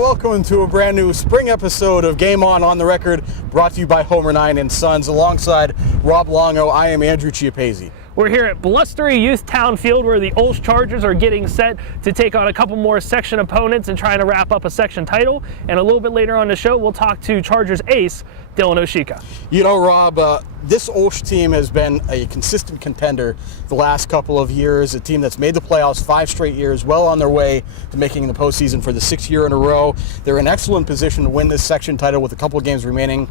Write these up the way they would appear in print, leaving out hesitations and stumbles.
welcome to a brand new spring episode of Game On the Record, brought to you by Homer 9 and Sons. Alongside Rob Longo, I am Andrew Chiappese. We're here at blustery Youthtown Field where the Olsh Chargers are getting set to take on a couple more section opponents and trying to wrap up a section title. And a little bit later on the show, we'll talk to Chargers ace, Dylan Oshika. You know, Rob, this Olsh team has been a consistent contender the last couple of years, a team that's made the playoffs 5 straight years, well on their way to making the postseason for the 6th year in a row. They're in excellent position to win this section title with a couple of games remaining.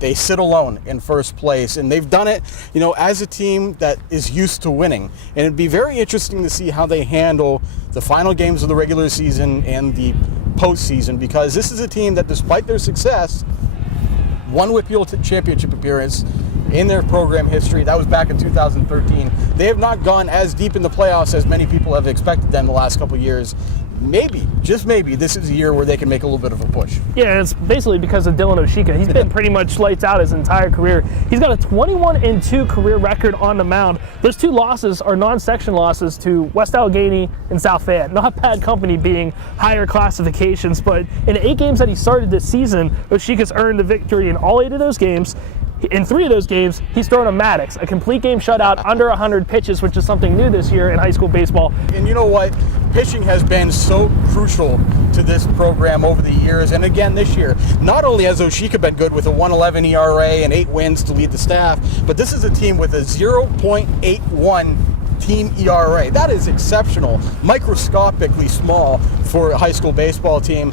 They sit alone in first place, and they've done it, you know, as a team that is used to winning. And it'd be very interesting to see how they handle the final games of the regular season and the postseason, because this is a team that, despite their success, one WPIAL championship appearance in their program history. That was back in 2013. They have not gone as deep in the playoffs as many people have expected them the last couple of years. Maybe, just maybe, this is a year where they can make a little bit of a push. Yeah, it's basically because of Dylan Oshika. He's been pretty much lights out his entire career. He's got a 21-2 career record on the mound. Those 2 losses are non-section losses to West Allegheny and South Fayette. Not bad company being higher classifications, but in 8 games that he started this season, Oshika's earned the victory in all 8 of those games. In 3 of those games, he's thrown a Maddox, a complete game shutout under 100 pitches, which is something new this year in high school baseball. And you know what? Pitching has been so crucial to this program over the years, and again this year. Not only has Oshika been good with a 1.11 ERA and 8 wins to lead the staff, but this is a team with a 0.81 team ERA. That is exceptional, microscopically small for a high school baseball team.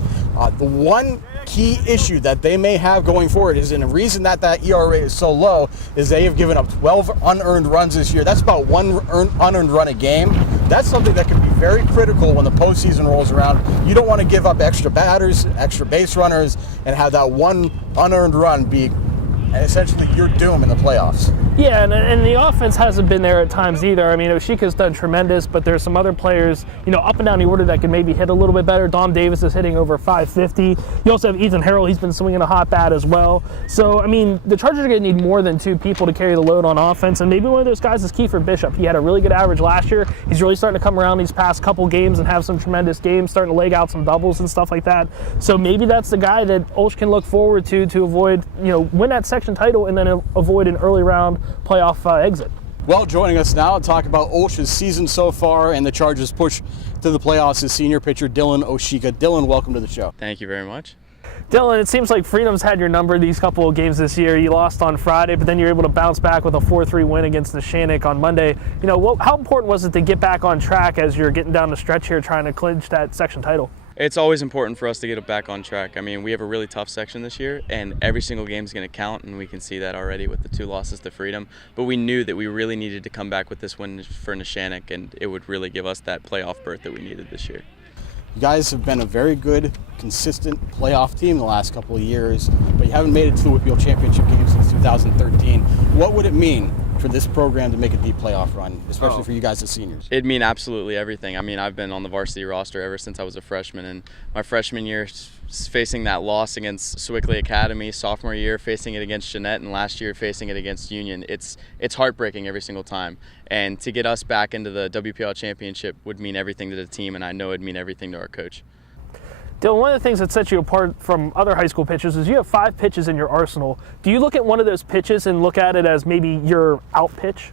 The one key issue that they may have going forward is, and the reason that ERA is so low, is they have given up 12 unearned runs this year. That's about 1 unearned run a game. That's something that can be very critical when the postseason rolls around. You don't want to give up extra batters, extra base runners, and have that 1 unearned run be essentially your doom in the playoffs. Yeah, and the offense hasn't been there at times either. I mean, Oshika's done tremendous, but there's some other players, you know, up and down the order that can maybe hit a little bit better. Dom Davis is hitting over 550. You also have Ethan Harrell. He's been swinging a hot bat as well. So, I mean, the Chargers are going to need more than 2 people to carry the load on offense, and maybe one of those guys is Kiefer Bishop. He had a really good average last year. He's really starting to come around these past couple games and have some tremendous games, starting to leg out some doubles and stuff like that. So maybe that's the guy that Olsh can look forward to avoid, you know, win that section title and then avoid an early round playoff exit. Well, joining us now to talk about Olsh's season so far and the Chargers' push to the playoffs is senior pitcher Dylan Oshika. Dylan, welcome to the show. Thank you very much. Dylan, it seems like Freedom's had your number these couple of games this year. You lost on Friday, but then you're able to bounce back with a 4-3 win against Neshannock on Monday. You know, how important was it to get back on track as you're getting down the stretch here trying to clinch that section title? It's always important for us to get back on track. I mean, we have a really tough section this year, and every single game is going to count, and we can see that already with the 2 losses to Freedom. But we knew that we really needed to come back with this win for Neshannock, and it would really give us that playoff berth that we needed this year. You guys have been a very good, consistent playoff team the last couple of years, but you haven't made it to the WPIAL championship game since 2013. What would it mean for this program to make a deep playoff run, especially for you guys as seniors? It'd mean absolutely everything. I mean, I've been on the varsity roster ever since I was a freshman, and my freshman year facing that loss against Swickley Academy, sophomore year facing it against Jeanette, and last year facing it against Union. It's heartbreaking every single time. And to get us back into the WPIAL championship would mean everything to the team, and I know it'd mean everything to our coach. Dylan, one of the things that sets you apart from other high school pitchers is you have 5 pitches in your arsenal. Do you look at one of those pitches and look at it as maybe your out pitch?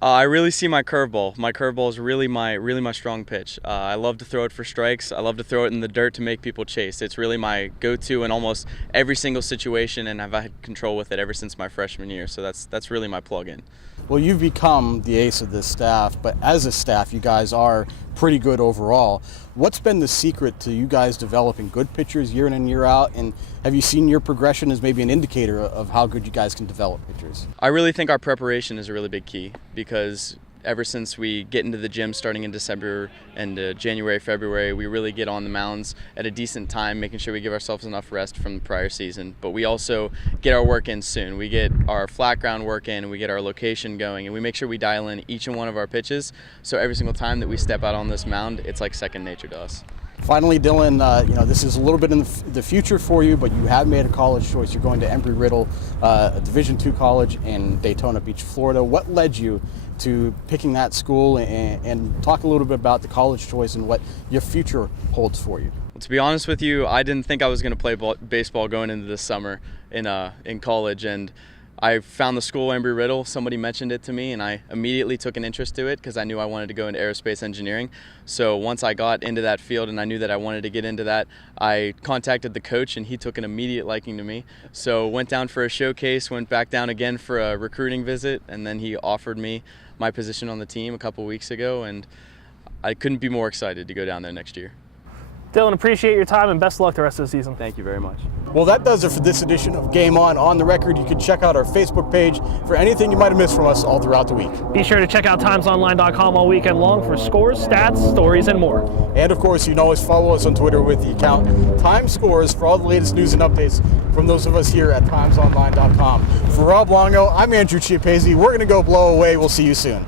I really see my curveball. My curveball is really my strong pitch. I love to throw it for strikes. I love to throw it in the dirt to make people chase. It's really my go-to in almost every single situation, and I've had control with it ever since my freshman year. So that's really my plug-in. Well, you've become the ace of this staff, but as a staff, you guys are pretty good overall. What's been the secret to you guys developing good pitchers year in and year out? And have you seen your progression as maybe an indicator of how good you guys can develop pitchers? I really think our preparation is a really big key, because ever since we get into the gym starting in December and January, February, we really get on the mounds at a decent time, making sure we give ourselves enough rest from the prior season. But we also get our work in soon. We get our flat ground work in, we get our location going, and we make sure we dial in each and one of our pitches. So every single time that we step out on this mound, it's like second nature to us. Finally, Dylan, you know, this is a little bit in the future for you, but you have made a college choice. You're going to Embry-Riddle, a Division II college in Daytona Beach, Florida. What led you to picking that school, and talk a little bit about the college choice and what your future holds for you? To be honest with you, I didn't think I was going to play baseball going into this summer in college, and I found the school Embry-Riddle. Somebody mentioned it to me, and I immediately took an interest to it because I knew I wanted to go into aerospace engineering. So once I got into that field and I knew that I wanted to get into that, I contacted the coach, and he took an immediate liking to me. So went down for a showcase, went back down again for a recruiting visit, and then he offered me my position on the team a couple weeks ago, and I couldn't be more excited to go down there next year. Dylan, appreciate your time and best of luck the rest of the season. Thank you very much. Well, that does it for this edition of Game On the Record. You can check out our Facebook page for anything you might have missed from us all throughout the week. Be sure to check out timesonline.com all weekend long for scores, stats, stories, and more. And of course, you can always follow us on Twitter with the account Time Scores for all the latest news and updates from those of us here at timesonline.com. For Rob Longo, I'm Andrew Chiappese. We're going to go blow away. We'll see you soon.